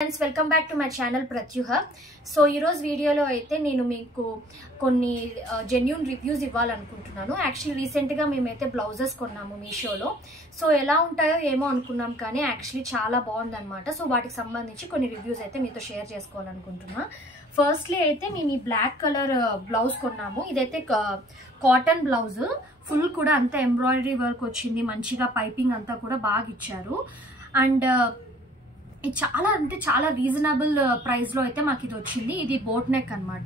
Friends welcome back to my channel Pratyuha. So ఈరోజు వీడియోలో అయితే నేను మీకు కొన్ని జెన్యూన్ రివ్యూస్ ఇవ్వాలనుకుంటున్నాను. యాక్చువల్లీ రీసెంట్గా మేమైతే బ్లౌజెస్ కొన్నాము మీషోలో. సో ఎలా ఉంటాయో ఏమో అనుకున్నాం, కానీ యాక్చువల్లీ చాలా బాగుందన్నమాట. సో వాటికి సంబంధించి కొన్ని రివ్యూస్ అయితే మీతో షేర్ చేసుకోవాలనుకుంటున్నా. ఫస్ట్లీ అయితే మేము ఈ బ్లాక్ కలర్ బ్లౌజ్ కొన్నాము. ఇదైతే కాటన్ బ్లౌజ్, ఫుల్ కూడా అంతా ఎంబ్రాయిడరీ వర్క్ వచ్చింది, మంచిగా పైపింగ్ అంతా కూడా బాగా ఇచ్చారు. అండ్ ఇది చాలా అంటే చాలా రీజనబుల్ ప్రైస్లో అయితే మాకు ఇది వచ్చింది. ఇది బోట్ నెక్ అనమాట.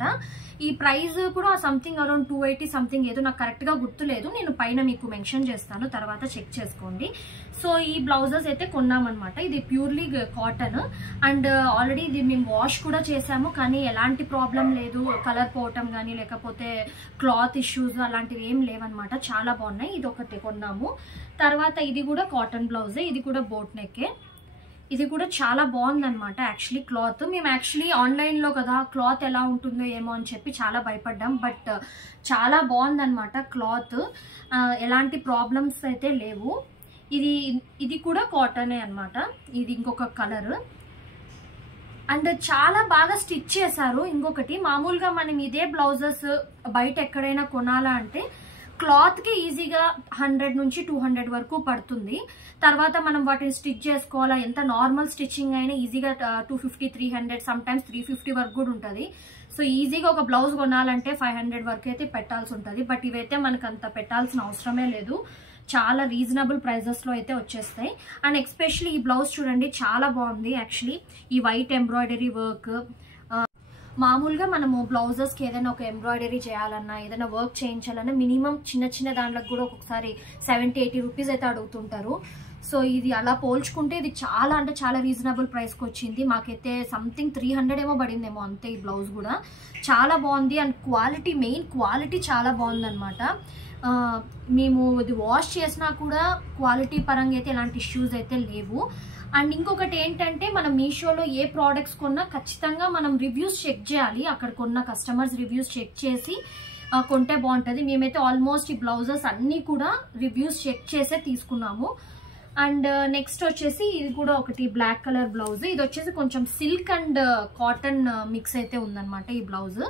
ఈ ప్రైస్ కూడా సంథింగ్ అరౌండ్ 280 సంథింగ్, ఏదో నాకు కరెక్ట్గా గుర్తులేదు. నేను పైన మీకు మెన్షన్ చేస్తాను, తర్వాత చెక్ చేసుకోండి. సో ఈ బ్లౌజెస్ అయితే కొన్నామన్నమాట. ఇది ప్యూర్లీ కాటన్ అండ్ ఆల్రెడీ ఇది మేము వాష్ కూడా చేసాము, కానీ ఎలాంటి ప్రాబ్లం లేదు. కలర్ పోవటం కానీ లేకపోతే క్లాత్ ఇష్యూస్ అలాంటివి ఏం లేవన్నమాట. చాలా బాగున్నాయి. ఇది ఒకటి కొన్నాము. తర్వాత ఇది కూడా కాటన్ బ్లౌజే, ఇది కూడా బోట్ నెక్కే. ఇది కూడా చాలా బాగుందన్నమాట. యాక్చువల్లీ క్లాత్ మేము యాక్చువల్లీ ఆన్లైన్లో కదా క్లాత్ ఎలా ఉంటుందో ఏమో అని చెప్పి చాలా భయపడ్డాం, బట్ చాలా బాగుందన్నమాట క్లాత్. ఎలాంటి ప్రాబ్లమ్స్ అయితే లేవు. ఇది కూడా కాటనే అనమాట. ఇది ఇంకొక కలర్ అండ్ చాలా బాగా స్టిచ్ చేశారు. ఇంకొకటి, మామూలుగా మనం ఇదే బ్లౌజెస్ బయట ఎక్కడైనా కొనాలా అంటే క్లాత్కి ఈజీగా 100 నుంచి 200 వరకు పడుతుంది. తర్వాత మనం వాటిని స్టిచ్ చేసుకోవాలా, ఎంత నార్మల్ స్టిచ్చింగ్ అయినా ఈజీగా 250, 300 సమ్టైమ్స్ 350 వరకు కూడా ఉంటుంది. సో ఈజీగా ఒక బ్లౌజ్ కొనాలంటే 500 వరకు అయితే పెట్టాల్సి ఉంటుంది. బట్ ఇవైతే మనకు అంత పెట్టాల్సిన అవసరమే లేదు. చాలా రీజనబుల్ ప్రైజెస్లో అయితే వచ్చేస్తాయి. అండ్ ఎస్పెషల్లీ ఈ బ్లౌజ్ చూడండి, చాలా బాగుంది. యాక్చువల్లీ ఈ వైట్ ఎంబ్రాయిడరీ వర్క్, మామూలుగా మనము బ్లౌజెస్కి ఏదైనా ఒక ఎంబ్రాయిడరీ చేయాలన్నా ఏదైనా వర్క్ చేయించాలన్నా మినిమం చిన్న చిన్న దాంట్లోకి కూడా ఒక్కొక్కసారి 70-80 రూపీస్ అయితే అడుగుతుంటారు. సో ఇది అలా పోల్చుకుంటే ఇది చాలా అంటే చాలా రీజనబుల్ ప్రైస్కి వచ్చింది. మాకైతే సంథింగ్ 300 ఏమో పడిందేమో అంతే. ఈ బ్లౌజ్ కూడా చాలా బాగుంది. అండ్ క్వాలిటీ, మెయిన్ క్వాలిటీ చాలా బాగుందన్నమాట. మేము ఇది వాష్ చేసినా కూడా క్వాలిటీ పరంగా అయితే ఎలాంటి ఇష్యూస్ అయితే లేవు. అండ్ ఇంకొకటి ఏంటంటే, మనం మీషోలో ఏ ప్రోడక్ట్స్ కొన్నా ఖచ్చితంగా మనం రివ్యూస్ చెక్ చేయాలి. అక్కడ కొన్న కస్టమర్స్ రివ్యూస్ చెక్ చేసి కొంటే బాగుంటుంది. మేమైతే ఆల్మోస్ట్ ఈ బ్లౌజెస్ అన్నీ కూడా రివ్యూస్ చెక్ చేసే తీసుకున్నాము. అండ్ నెక్స్ట్ వచ్చేసి ఇది కూడా ఒకటి బ్లాక్ కలర్ బ్లౌజ్. ఇది వచ్చేసి కొంచెం సిల్క్ అండ్ కాటన్ మిక్స్ అయితే ఉందన్నమాట. ఈ బ్లౌజ్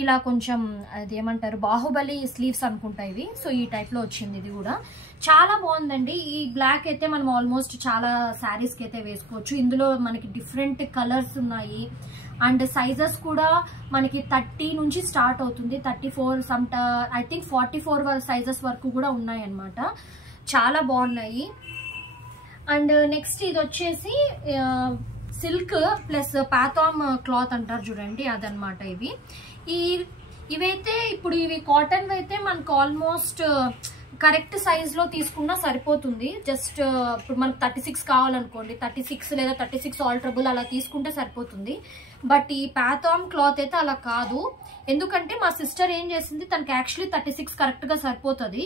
ఇలా కొంచెం అది ఏమంటారు, బాహుబలి స్లీవ్స్ అనుకుంటా ఇవి. సో ఈ టైప్లో వచ్చింది. ఇది కూడా చాలా బాగుందండి. ఈ బ్లాక్ అయితే మనం ఆల్మోస్ట్ చాలా శారీస్కి అయితే వేసుకోవచ్చు. ఇందులో మనకి డిఫరెంట్ కలర్స్ ఉన్నాయి. అండ్ సైజెస్ కూడా మనకి 30 నుంచి స్టార్ట్ అవుతుంది, 34 ఐ థింక్ 44 సైజెస్ వరకు కూడా ఉన్నాయి అన్నమాట. చాలా బాగున్నాయి. అండ్ నెక్స్ట్ ఇది వచ్చేసి సిల్క్ ప్లస్ పాథామ్ క్లాత్ అంటారు చూడండి, అదనమాట. ఇవైతే ఇప్పుడు ఇవి కాటన్ అయితే మనకు ఆల్మోస్ట్ కరెక్ట్ సైజ్లో తీసుకున్నా సరిపోతుంది. జస్ట్ ఇప్పుడు మనకు 36 కావాలనుకోండి, 36 లేదా 36 ఆల్టరబుల్ అలా తీసుకుంటే సరిపోతుంది. బట్ ఈ పాథామ్ క్లాత్ అయితే అలా కాదు. ఎందుకంటే మా సిస్టర్ ఏం చేసింది, తనకి యాక్చువల్లీ 36 కరెక్ట్గా సరిపోతుంది.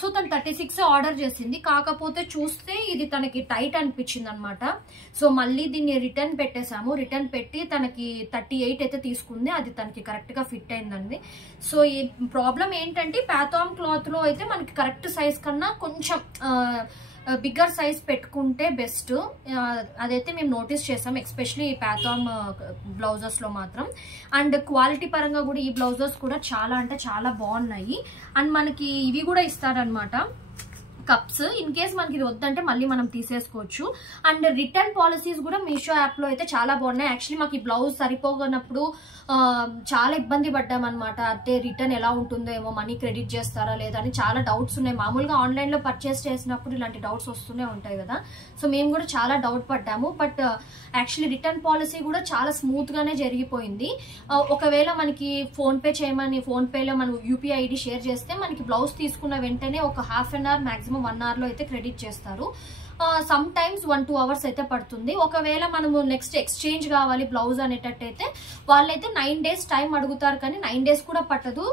సో తను 36 ఆర్డర్ చేసింది. కాకపోతే చూస్తే ఇది తనకి టైట్ అనిపించింది అనమాట. సో మళ్ళీ దీన్ని రిటర్న్ పెట్టేశాము. రిటర్న్ పెట్టి తనకి 38 అయితే తీసుకుంది. అది తనకి కరెక్ట్గా ఫిట్ అయిందండి. సో ఈ ప్రాబ్లం ఏంటంటే, పాథామ్ క్లాత్లో అయితే మనకి కరెక్ట్ సైజ్ కన్నా కొంచెం బిగ్గర్ సైజ్ పెట్టుకుంటే బెస్ట్. అదైతే మేము నోటీస్ చేసాం, ఎస్పెషలీ ఈ పాథామ్ బ్లౌజెస్లో మాత్రం. అండ్ క్వాలిటీ పరంగా కూడా ఈ బ్లౌజెస్ కూడా చాలా అంటే చాలా బాగున్నాయి. అండ్ మనకి ఇవి కూడా ఇస్తారనమాట, కప్స్. ఇన్ కేస్ మనకి ఇది వద్దంటే మళ్ళీ మనం తీసేసుకోవచ్చు. అండ్ రిటర్న్ పాలసీస్ కూడా మీషో యాప్లో అయితే చాలా బాగున్నాయి. యాక్చువల్లీ మాకు ఈ బ్లౌజ్ సరిపోనప్పుడు చాలా ఇబ్బంది పడ్డామన్నమాట. అంటే రిటర్న్ ఎలా ఉంటుందో ఏమో, మనీ క్రెడిట్ చేస్తారా లేదా అని చాలా డౌట్స్ ఉన్నాయి. మామూలుగా ఆన్లైన్లో పర్చేస్ చేసినప్పుడు ఇలాంటి డౌట్స్ వస్తూనే ఉంటాయి కదా. సో మేము కూడా చాలా డౌట్ పడ్డాము. బట్ యాక్చువల్లీ రిటర్న్ పాలసీ కూడా చాలా స్మూత్గానే జరిగిపోయింది. ఒకవేళ మనకి ఫోన్పే చేయమని, ఫోన్పేలో మనం యూపీఐ ఐడి షేర్ చేస్తే మనకి బ్లౌజ్ తీసుకున్న వెంటనే ఒక ½ అన్ అవర్ మ్యాక్సిమం 1 అవర్లో అయితే క్రెడిట్ చేస్తారు. సమ్ టైమ్స్ 1-2 అవర్స్ అయితే పడుతుంది. ఒకవేళ మనము నెక్స్ట్ ఎక్స్చేంజ్ కావాలి బ్లౌజ్ అనేటట్టయితే వాళ్ళైతే 9 డేస్ టైం అడుగుతారు, కానీ 9 డేస్ కూడా పట్టదు.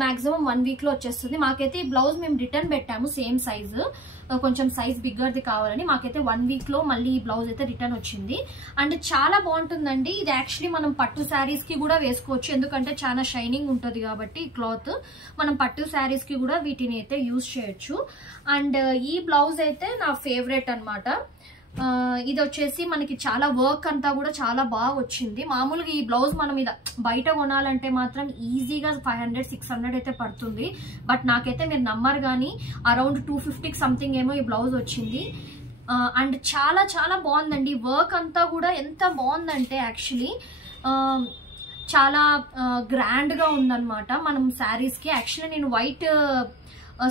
మాక్సిమం 1 వీక్లో వచ్చేస్తుంది. మాకైతే ఈ బ్లౌజ్ మేము రిటర్న్ పెట్టాము, సేమ్ సైజు, కొంచెం సైజ్ బిగ్గర్ది కావాలని. మాకైతే 1 వీక్లో మళ్ళీ ఈ బ్లౌజ్ అయితే రిటర్న్ వచ్చింది. అండ్ చాలా బాగుంటుందండి. ఇది యాక్చువల్లీ మనం పట్టు శారీస్కి కూడా వేసుకోవచ్చు, ఎందుకంటే చాలా షైనింగ్ ఉంటుంది కాబట్టి క్లాత్. మనం పట్టు శారీస్కి కూడా వీటిని అయితే యూజ్ చేయొచ్చు. అండ్ ఈ బ్లౌజ్ అయితే నా ఫేవరెట్ అనమాట. ఇది వచ్చేసి మనకి చాలా వర్క్ అంతా కూడా చాలా బాగా వచ్చింది. మామూలుగా ఈ బ్లౌజ్ మనం మీద బయట కొనాలంటే మాత్రం ఈజీగా 500-600 అయితే పడుతుంది. బట్ నాకైతే మీరు నమ్మరు కానీ అరౌండ్ 250కి సంథింగ్ ఏమో ఈ బ్లౌజ్ వచ్చింది. అండ్ చాలా చాలా బాగుందండి. వర్క్ అంతా కూడా ఎంత బాగుందంటే యాక్చువల్లీ చాలా గ్రాండ్గా ఉందన్నమాట మనం శారీస్కి. యాక్చువల్లీ నేను వైట్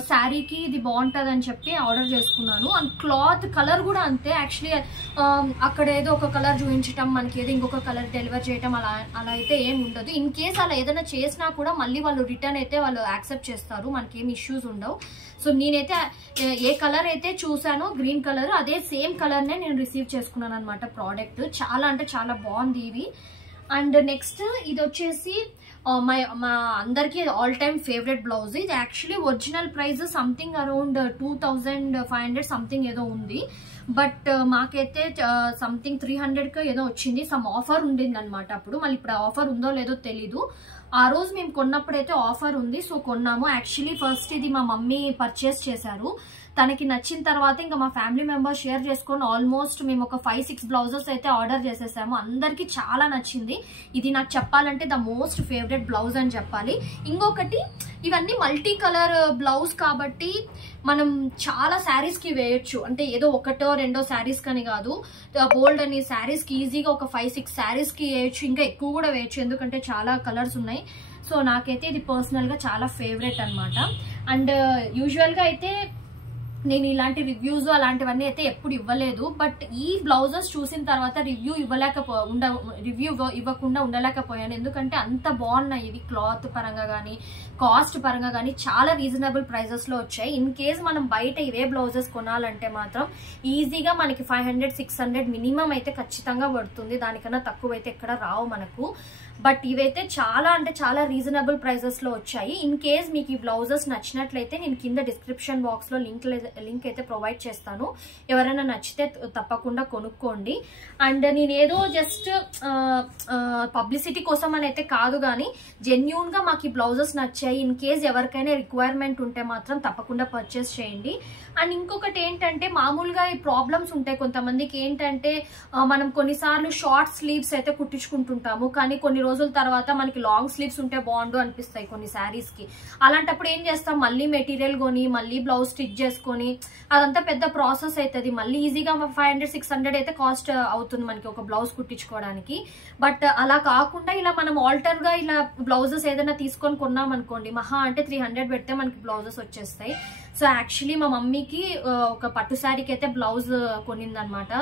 శారీకి ఇది బాగుంటుంది అని చెప్పి ఆర్డర్ చేసుకున్నాను. అండ్ క్లాత్ కలర్ కూడా అంతే. యాక్చువల్లీ అక్కడ ఏదో ఒక కలర్ చూపించటం, మనకి ఏదో ఇంకొక కలర్ డెలివర్ చేయటం అలా అయితే ఏం ఉండదు. ఇన్ కేస్ అలా ఏదైనా చేసినా కూడా మళ్ళీ వాళ్ళు రిటర్న్ అయితే వాళ్ళు యాక్సెప్ట్ చేస్తారు, మనకి ఏం ఇష్యూస్ ఉండవు. సో నేనైతే ఏ కలర్ అయితే చూసానో గ్రీన్ కలర్, అదే సేమ్ కలర్నే నేను రిసీవ్ చేసుకున్నాను అనమాట ప్రోడక్ట్. చాలా అంటే చాలా బాగుంది ఇది. అండ్ నెక్స్ట్ ఇది వచ్చేసి మా అందరికీ ఆల్ టైమ్ ఫేవరెట్ బ్లౌజ్. ఇది actually original price something around 2500 something ఏదో ఉంది. బట్ మాకైతే సంథింగ్ 300కి ఏదో వచ్చింది. సమ్ ఆఫర్ ఉండింది అనమాట అప్పుడు. మళ్ళీ ఇప్పుడు ఆఫర్ ఉందో లేదో తెలీదు. ఆ రోజు మేము కొన్నప్పుడైతే ఆఫర్ ఉంది, సో కొన్నాము. యాక్చువల్లీ ఫస్ట్ ఇది మా మమ్మీ పర్చేస్ చేశారు. తనకి నచ్చిన తర్వాత ఇంకా మా ఫ్యామిలీ మెంబర్స్ షేర్ చేసుకొని ఆల్మోస్ట్ మేము ఒక 5-6 బ్లౌజెస్ అయితే ఆర్డర్ చేసేసాము. అందరికీ చాలా నచ్చింది. ఇది నాకు చెప్పాలంటే ద మోస్ట్ ఫేవరెట్ బ్లౌజ్ అని చెప్పాలి. ఇంకొకటి ఇవన్నీ మల్టీ కలర్ బ్లౌజ్ కాబట్టి మనం చాలా శారీస్కి వేయొచ్చు. అంటే ఏదో ఒకటో రెండో శారీస్ కానీ కాదు, బోల్డ్ అని శారీస్కి ఈజీగా ఒక 5-6 శారీస్కి వేయచ్చు, ఇంకా ఎక్కువ కూడా వేయచ్చు, ఎందుకంటే చాలా కలర్స్ ఉన్నాయి. సో నాకైతే ఇది పర్సనల్గా చాలా ఫేవరెట్ అనమాట. అండ్ యూజువల్గా అయితే నేను ఇలాంటి రివ్యూస్ అలాంటివన్నీ అయితే ఎప్పుడు ఇవ్వలేదు. బట్ ఈ బ్లౌజెస్ చూసిన తర్వాత రివ్యూ ఇవ్వకుండా ఉండలేకపోయాను, ఎందుకంటే అంత బాగున్నాయి ఇవి. క్లాత్ పరంగా కానీ కాస్ట్ పరంగా కానీ చాలా రీజనబుల్ ప్రైజెస్లో వచ్చాయి. ఇన్ కేస్ మనం బయట ఇవే బ్లౌజెస్ కొనాలంటే మాత్రం ఈజీగా మనకి 500-600 మినిమం అయితే ఖచ్చితంగా పడుతుంది. దానికన్నా తక్కువ అయితే ఎక్కడ రావు మనకు. బట్ ఇవైతే చాలా అంటే చాలా రీజనబుల్ ప్రైజెస్లో వచ్చాయి. ఇన్ కేస్ మీకు ఈ బ్లౌజెస్ నచ్చినట్లయితే నేను కింద డిస్క్రిప్షన్ బాక్స్లో లింక్ అయితే ప్రొవైడ్ చేస్తాను. ఎవరైనా నచ్చితే తప్పకుండా కొనుక్కోండి. అండ్ నేనేదో జస్ట్ పబ్లిసిటీ కోసం అని అయితే కాదు కానీ జెన్యూన్గా మాకు ఈ బ్లౌజెస్ నచ్చాయి. ఇన్ కేస్ ఎవరికైనా రిక్వైర్మెంట్ ఉంటే మాత్రం తప్పకుండా పర్చేస్ చేయండి. అండ్ ఇంకొకటి ఏంటంటే మామూలుగా ఈ ప్రాబ్లమ్స్ ఉంటాయి కొంతమందికి. ఏంటంటే మనం కొన్నిసార్లు షార్ట్ స్లీవ్స్ అయితే కుట్టించుకుంటుంటాము, కానీ కొన్ని రోజుల తర్వాత మనకి లాంగ్ స్లీవ్స్ ఉంటే బాగుండు అనిపిస్తాయి కొన్ని శారీస్కి. అలాంటప్పుడు ఏం చేస్తాం, మళ్ళీ మెటీరియల్ కొని మళ్ళీ బ్లౌజ్ స్టిచ్ చేసుకొని అదంతా పెద్ద ప్రాసెస్ అవుతుంది. మళ్ళీ ఈజీగా 500-600 అయితే కాస్ట్ అవుతుంది మనకి ఒక బ్లౌజ్ కుట్టించుకోవడానికి. బట్ అలా కాకుండా ఇలా మనం ఆల్టర్గా ఇలా బ్లౌజెస్ ఏదైనా తీసుకొని కొన్నాం అనుకోండి, మహా అంటే 300 పెడితే మనకి బ్లౌజెస్ వచ్చేస్తాయి. సో యాక్చువల్లీ మా మమ్మీకి ఒక పట్టు శారీకి అయితే బ్లౌజ్ కొనిందనమాట.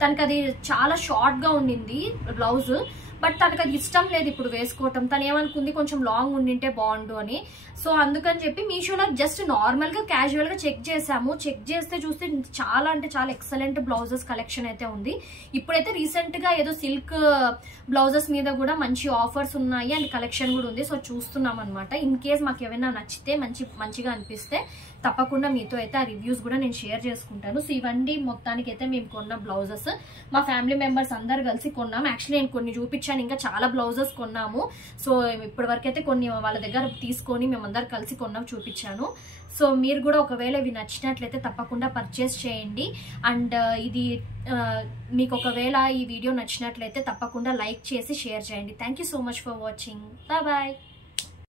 తనకి అది చాలా షార్ట్గా ఉండింది బ్లౌజ్, బట్ తనకు అది ఇష్టం లేదు ఇప్పుడు వేసుకోవటం. తను ఏమనుకుంది కొంచెం లాంగ్ ఉండింటే బాగుండు అని. సో అందుకని చెప్పి మీషోలో జస్ట్ నార్మల్గా క్యాజువల్గా చెక్ చేసాము. చెక్ చేస్తే చూస్తే చాలా అంటే చాలా ఎక్సలెంట్ బ్లౌజెస్ కలెక్షన్ అయితే ఉంది. ఇప్పుడైతే రీసెంట్గా ఏదో సిల్క్ బ్లౌజెస్ మీద కూడా మంచి ఆఫర్స్ ఉన్నాయి అండ్ కలెక్షన్ కూడా ఉంది. సో చూస్తున్నాం అనమాట. ఇన్ కేస్ మాకు ఏమైనా నచ్చితే మంచిగా అనిపిస్తే తప్పకుండా మీతో అయితే ఆ రివ్యూస్ కూడా నేను షేర్ చేసుకుంటాను. సో ఇవన్నీ మొత్తానికి అయితే మేము కొన్న బ్లౌజెస్ మా ఫ్యామిలీ మెంబర్స్ అందరు కలిసి కొన్నాము. యాక్చువల్లీ నేను కొన్ని చూపించాను, ఇంకా చాలా బ్లౌజెస్ కొన్నాము. సో ఇప్పటి వరకు అయితే కొన్ని వాళ్ళ దగ్గర తీసుకొని మేమందరు కలిసి కొన్నాం, చూపించాను. సో మీరు కూడా ఒకవేళ ఇవి నచ్చినట్లయితే తప్పకుండా పర్చేస్ చేయండి. అండ్ ఇది మీకు ఒకవేళ ఈ వీడియో నచ్చినట్లయితే తప్పకుండా లైక్ చేసి షేర్ చేయండి. Thank you so much for watching. Bye.